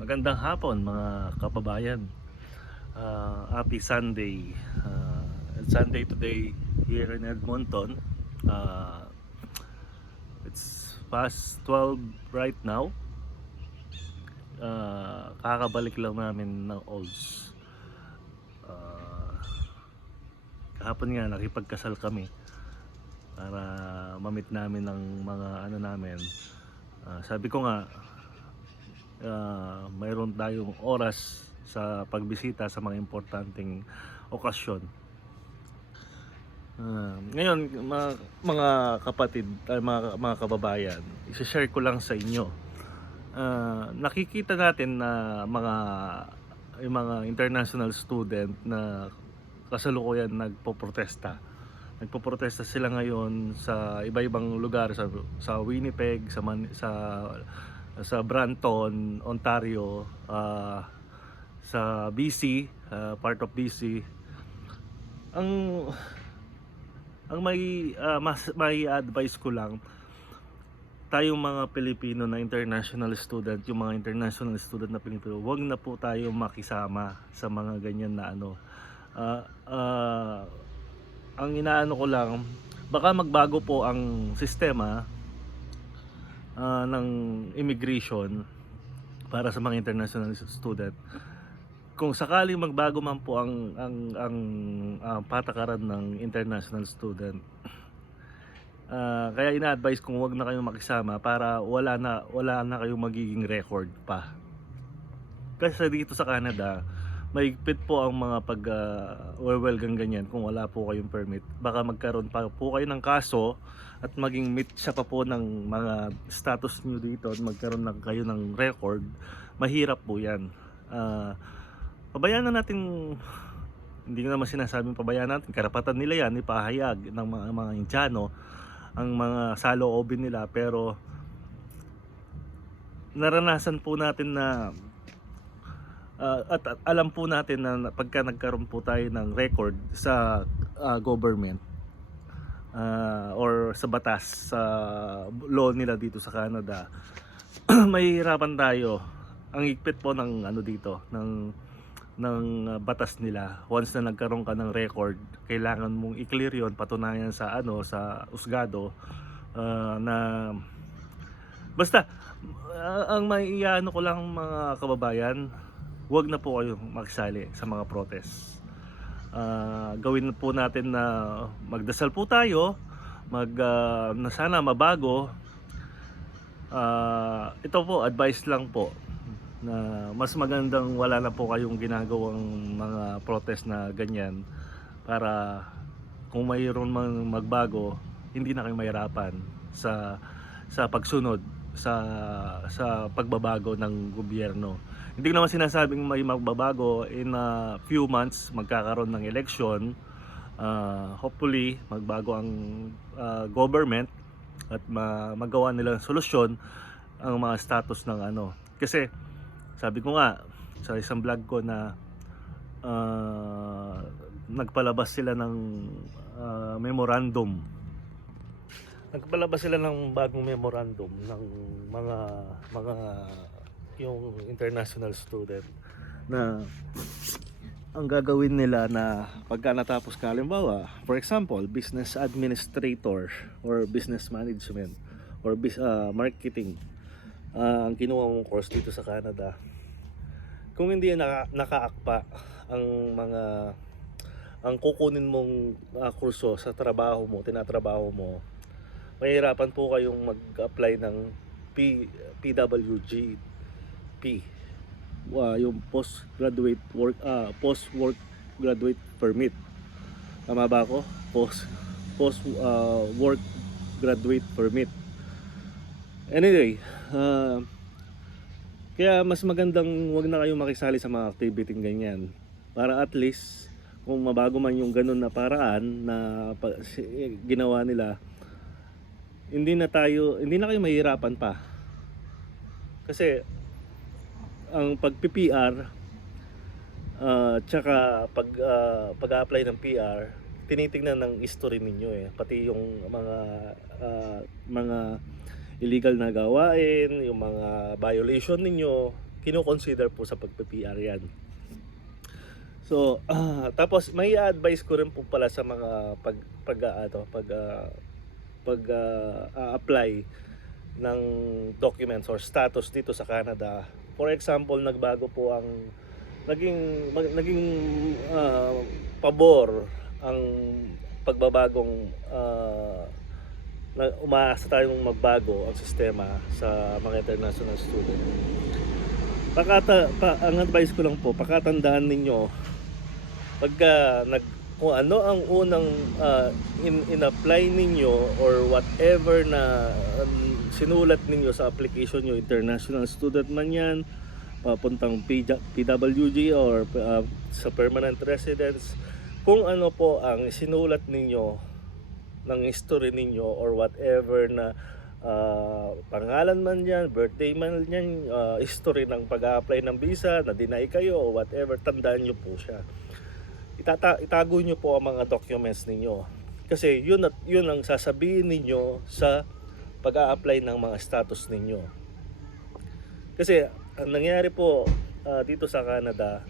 Magandang hapon mga kababayan. Uh, happy Sunday. Uh, Sunday today here in Edmonton. Uh, it's past 12 right now. Uh, kakabalik lang namin ng Olds. Uh, kahapon nga nakipagkasal kami para mamit namin ng mga ano namin. Uh, sabi ko nga uh, mayroon tayong oras sa pagbisita sa mga importanteng okasyon. Uh, ngayon, mga, mga kapatid, ay mga, mga kababayan, isa-share ko lang sa inyo. Uh, nakikita natin na mga yung mga international student na kasalukuyan nagpo-protesta. Nagpo-protesta sila ngayon sa iba-ibang lugar sa sa Winnipeg, sa Man- sa sa Branton, Ontario, ah, sa BC, ah, part of BC. Ang ang may ah, mas may advice ko lang tayong mga Pilipino na international student, yung mga international student na Pilipino, wag na po tayo makisama sa mga ganyan na ano. Ah, ah, ang inaano ko lang, baka magbago po ang sistema ah, ng immigration para sa mga international student. Kung sakaling magbago man po ang ang ang ah, patakaran ng international student, ah, kaya ina-advise kung wag na kayong makisama para wala na wala na kayong magiging record pa. Kasi dito sa Canada, mahigpit po ang mga pag uh, welgang ganyan kung wala po kayong permit. Baka magkaroon pa po kayo ng kaso at maging meet siya pa po ng mga status nyo dito at magkaroon lang kayo ng record. Mahirap po yan. Ah, pabayaan na natin hindi ko naman sinasabing pabayaan natin karapatan nila yan ipahayag ng mga, mga Indiano ang mga saloobin nila pero naranasan po natin na Uh, at, at alam po natin na pagka nagkaroon po tayo ng record sa uh, government uh, or sa batas sa law nila dito sa Canada mahihirapan tayo. Ang higpit po ng ano dito ng ng uh, batas nila once na nagkaroon ka ng record kailangan mong i-clear yon patunayan sa ano sa usgado uh, na basta uh, ang maiiano ko lang mga kababayan huwag na po kayo magsali sa mga protest. Ah, gawin po natin na magdasal po tayo, mag ah, na sana mabago. Ah, ito po advice lang po na mas magandang wala na po kayong ginagawang mga protest na ganyan para kung mayroon mang magbago, hindi na kayo mahirapan sa sa pagsunod sa sa pagbabago ng gobyerno. Hindi ko naman sinasabing may magbabago in a few months magkakaroon ng election. Uh, hopefully magbago ang uh, government at ma- magawa nila ng solusyon ang mga status ng ano. Kasi sabi ko nga sa isang vlog ko na uh, nagpalabas sila ng uh, memorandum nagpalabas sila ng bagong memorandum ng mga mga yung international student. Na ang gagawin nila na pagka natapos ka halimbawa for example business administrator or business management or bis, uh, marketing uh, ang kinuha mong course dito sa Canada. Kung hindi naka, nakaakpa ang mga ang kukunin mong uh, kurso sa trabaho mo tinatrabaho mo mahirapan po kayong mag-apply ng P, PWG P. Uh, yung postgraduate work uh, post work graduate permit. Tama ba ako? Post post uh, work graduate permit. Anyway uh, kaya mas magandang wag na kayong makisali sa mga activity ganyan. Para at least kung mabago man yung ganun na paraan na ginawa nila hindi na tayo hindi na kayo mahirapan pa kasi ang pag-PR uh, tsaka pag uh, pag-apply ng PR tinitingnan ng history ninyo eh pati yung mga uh, mga illegal na gawain yung mga violation ninyo kino-consider po sa pagpe-PR yan. So, ah, tapos may advice ko rin po pala sa mga pag pag ah, ano, pag ah, pag ah, apply ng documents or status dito sa Canada. For example, nagbago po ang naging mag- naging ah, pabor ang pagbabagong ah, na umaasa tayong magbago ang sistema sa mga international student. Pakata, pa, ang advice ko lang po, pakatandaan ninyo pagka nag kung ano ang unang ah, in, in-apply ninyo or whatever na um, sinulat ninyo sa application nyo, international student man yan, papuntang PWG or ah, sa permanent residence, kung ano po ang sinulat ninyo ng history ninyo or whatever na ah, pangalan man yan, birthday man yan, ah, history ng pag-apply ng visa, na deny kayo or whatever, tandaan nyo po siya. Itata- itago nyo po ang mga documents ninyo. Kasi yun, at, yun ang sasabihin ninyo sa pag-a-apply ng mga status ninyo. Kasi ang nangyari po ah, dito sa Canada,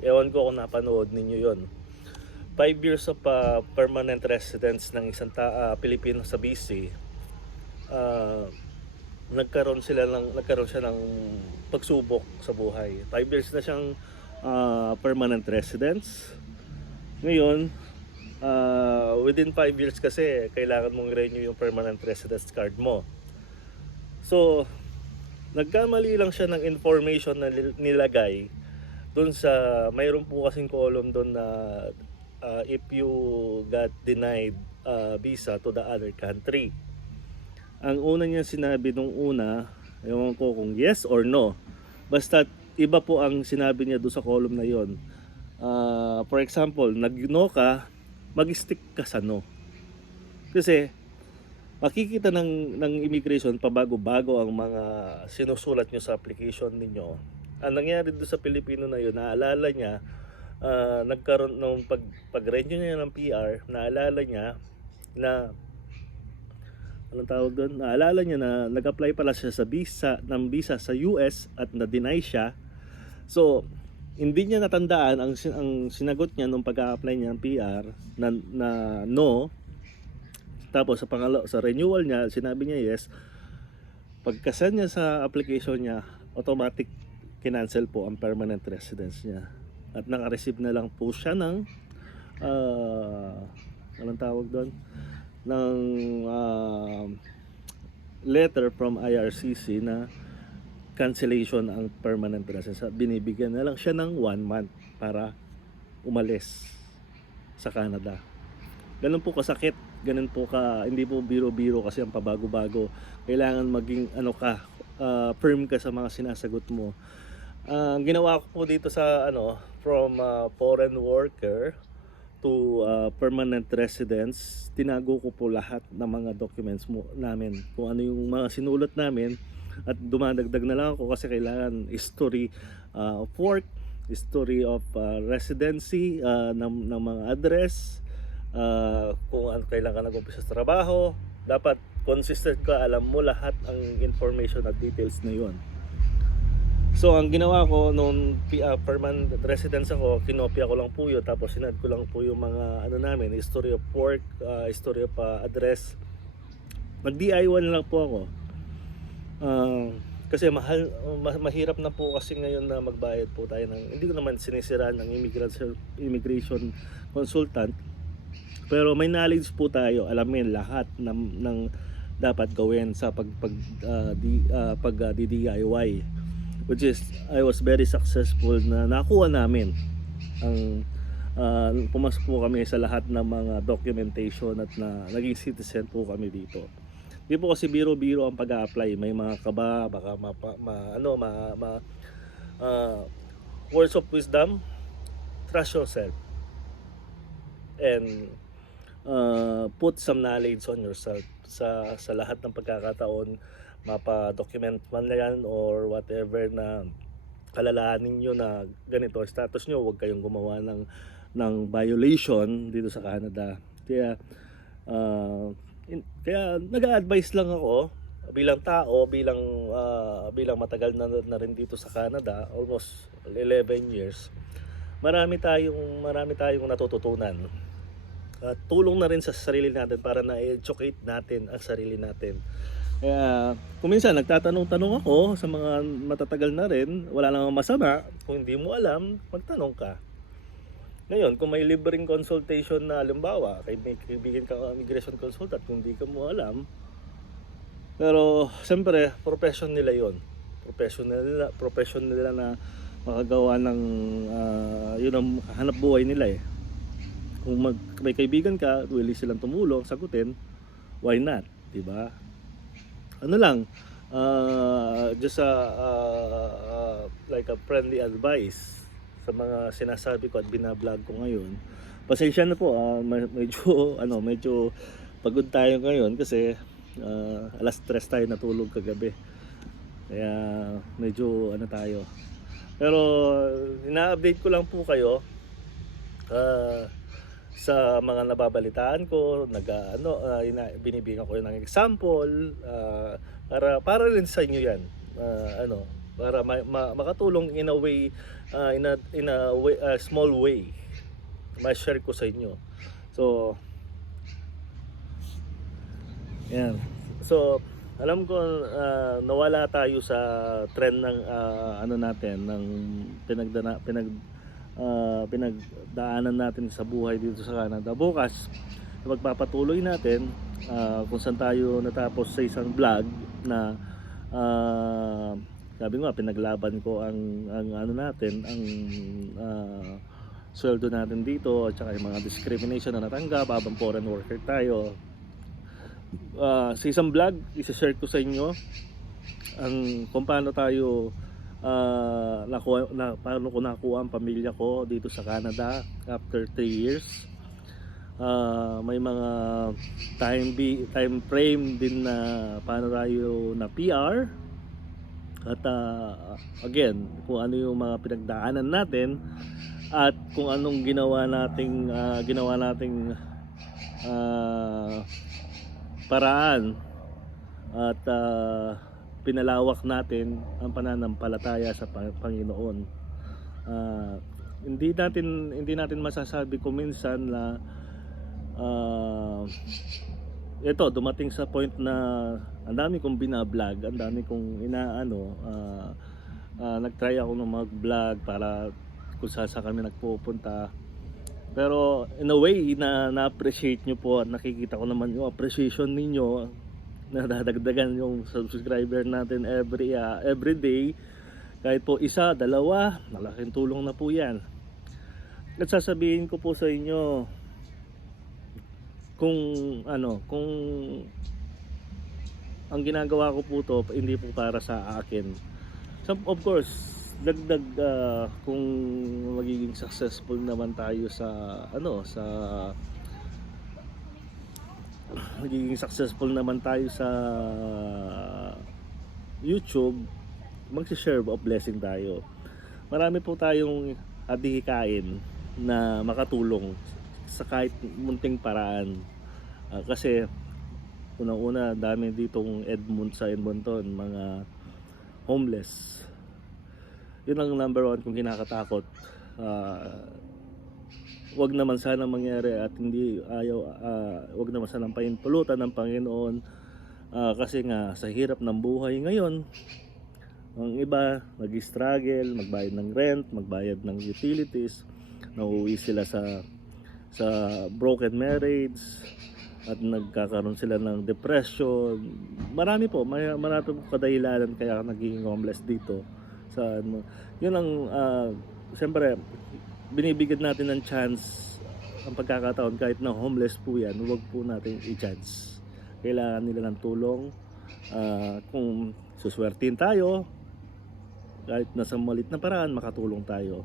ewan ko kung napanood ninyo yon. Five years of ah, permanent residence ng isang ta- ah, Pilipino sa BC, ah, nagkaroon sila ng nagkaroon siya ng pagsubok sa buhay. Five years na siyang ah, permanent residence. Ngayon, ah, within 5 years kasi kailangan mong renew yung permanent residence card mo. So, nagkamali lang siya ng information na nil- nilagay doon sa mayroon po kasing column doon na ah, if you got denied ah, visa to the other country. Ang una niya sinabi nung una, ewan ko kung yes or no. Basta iba po ang sinabi niya doon sa column na yon. Ah, for example, nag-no ka, mag-stick ka sa no. Kasi makikita ng ng immigration pabago-bago ang mga sinusulat nyo sa application ninyo. Ang nangyari doon sa Pilipino na yun, naalala niya, ah, nagkaroon nung pag pag-renew niya ng PR, naalala niya na anong tawag doon? Naalala niya na nag-apply pala siya sa visa ng visa sa US at na-deny siya. So, hindi niya natandaan ang, ang sinagot niya nung pag-apply niya ng PR na, na no. Tapos sa pangalo sa renewal niya, sinabi niya yes. Pagkasan niya sa application niya, automatic kinancel po ang permanent residence niya. At naka-receive na lang po siya ng uh, anong tawag doon? ng ah, letter from IRCC na cancellation ang permanent residence. Binibigyan na lang siya ng one month para umalis sa Canada. Ganun po kasakit, ganun po ka, hindi po biro-biro kasi ang pabago-bago. Kailangan maging ano ka, ah, firm ka sa mga sinasagot mo. Ang ginawa ko po dito sa ano, from ah, foreign worker to ah, permanent residence, tinago ko po lahat ng mga documents mo namin. Kung ano yung mga sinulat namin at dumadagdag na lang ako kasi kailangan history ah, of work, history of ah, residency ah, ng, ng mga address, ah, kung ano kailangan nag-umpisa sa trabaho, dapat consistent ka, alam mo lahat ang information at details na yon. So ang ginawa ko nung uh, permanent residence ako, kinopya ko lang po yun tapos sinad ko lang po yung mga ano namin, history of work, uh, history of uh, address. Mag-DIY na lang po ako. Ah, kasi mahal ma- mahirap na po kasi ngayon na magbayad po tayo ng hindi ko naman sinisiraan ng immigration immigration consultant pero may knowledge po tayo alamin lahat ng, ng dapat gawin sa pag pag ah, di, ah, pag ah, DIY which is I was very successful na nakuha namin ang ah, pumasok po kami sa lahat ng mga documentation at na naging citizen po kami dito. Hindi po kasi biro-biro ang pag-apply. May mga kaba, baka ma, ma ano, ma, ma ah, words of wisdom, trust yourself. And uh, put some knowledge on yourself sa sa lahat ng pagkakataon mapa-document man na yan or whatever na kalalahanin nyo na ganito status nyo, huwag kayong gumawa ng, ng violation dito sa Canada. Kaya, in- kaya nag-advise lang ako bilang tao, bilang ah, bilang matagal na, na rin dito sa Canada, almost 11 years. Marami tayong marami tayong natututunan. At tulong na rin sa sarili natin para na-educate natin ang sarili natin. Kaya kung minsan nagtatanong-tanong ako sa mga matatagal na rin, wala namang masama. Kung hindi mo alam, magtanong ka. Ngayon, kung may libreng consultation na halimbawa, kay may kaibigan ka immigration consultant, kung hindi ka mo alam, pero siyempre, profession nila yon Professional nila, profession nila na makagawa ng, ah, yun ang hanap buhay nila eh. Kung mag, may kaibigan ka, willing silang tumulong, sagutin, why not? 'di ba? Ano lang, ah, just a, ah, ah, like a friendly advice sa mga sinasabi ko at binablog ko ngayon. Pasensya na po, me- medyo ano, medyo pagod tayo ngayon kasi ah, alas 3 tayo natulog kagabi. Kaya medyo ano tayo. Pero ina-update ko lang po kayo ah, sa mga nababalitaan ko, nag ano, ah, ina, binibigyan ko ng example ah, para para rin sa inyo 'yan. Ah, ano, para ma, ma- makatulong in a way ah, in a in a way, a small way. Ma-share ko sa inyo. So yan. So, alam ko ah, nawala tayo sa trend ng ah, ano natin ng pinagdana pinag ah, pinagdaanan natin sa buhay dito sa Canada. Bukas magpapatuloy natin ah, kung saan tayo natapos sa isang vlog na ah, sabi nga pinaglaban ko ang ang ano natin ang ah, sweldo natin dito at saka yung mga discrimination na natanggap habang foreign worker tayo Ah, sa isang vlog, isa-share ko sa inyo ang kung paano tayo ah, nakuha, na, paano ko nakuha ang pamilya ko dito sa Canada after 3 years. Ah, may mga time time frame din na paano tayo na PR at ah, again kung ano yung mga pinagdaanan natin at kung anong ginawa nating ah, ginawa nating ah, paraan at ah, pinalawak natin ang pananampalataya sa Pa- Panginoon. Ah, hindi natin hindi natin masasabi kung minsan na ah, ito dumating sa point na ang dami kong binablog, ang dami kong inaano ah, ah, nagtry ako ng mag-vlog para kung saan saan kami nagpupunta. Pero in a way na na-appreciate nyo po at nakikita ko naman yung appreciation ninyo. Na dadagdagan yung subscriber natin every ah, every day. Kahit po isa, dalawa, malaking tulong na po yan. At sasabihin ko po sa inyo kung ano, kung ang ginagawa ko po to hindi po para sa akin. So, of course, dagdag ah, kung magiging successful naman tayo sa ano sa magiging successful naman tayo sa YouTube magsi-share of blessing tayo marami po tayong adhikain na makatulong sa kahit munting paraan. Ah, kasi unang-una dami ditong Edmond sa Edmonton mga homeless. Yun ang number one kung kinakatakot. Ah, wag naman sana mangyari at hindi ayaw ah, wag naman sana pahintulutan ng Panginoon. Ah, kasi nga sa hirap ng buhay ngayon ang iba nag-struggle magbayad ng rent magbayad ng utilities. Nauwi sila sa sa broken marriage at nagkakaroon sila ng depression. Marami po may marami po kadahilanan kaya nagiging homeless dito. Sa ano yun ang ah, siyempre binibigyan natin ng chance ang pagkakataon kahit na homeless po yan huwag po natin i-judge. Kailangan nila ng tulong. Ah, kung suswertin tayo kahit nasa malit na paraan makatulong tayo.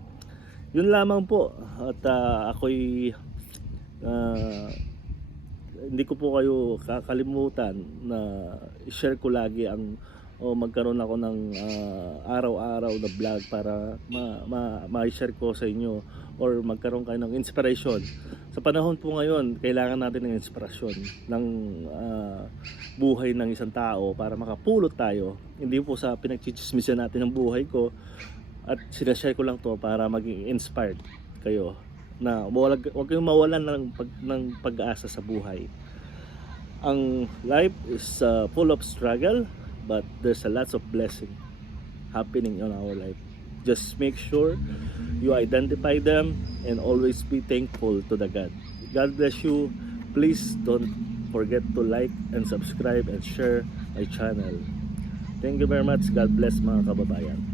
Yun lamang po. At ah, ako'y ah, hindi ko po kayo kakalimutan na i-share ko lagi ang o magkaroon ako ng ah, araw-araw na vlog para ma, ma, ma-share ko sa inyo or magkaroon kayo ng inspiration Sa panahon po ngayon, kailangan natin ng inspirasyon ng ah, buhay ng isang tao para makapulot tayo. Hindi po sa pinagchichismisan natin ng buhay ko at sinashare ko lang to para maging inspired kayo na wag, wag kayong mawalan ng, pag, ng pag-asa sa buhay. Ang life is ah, full of struggle but there's a lots of blessing happening in our life. Just make sure you identify them and always be thankful to the God. God bless you. Please don't forget to like and subscribe and share my channel. Thank you very much. God bless mga kababayan.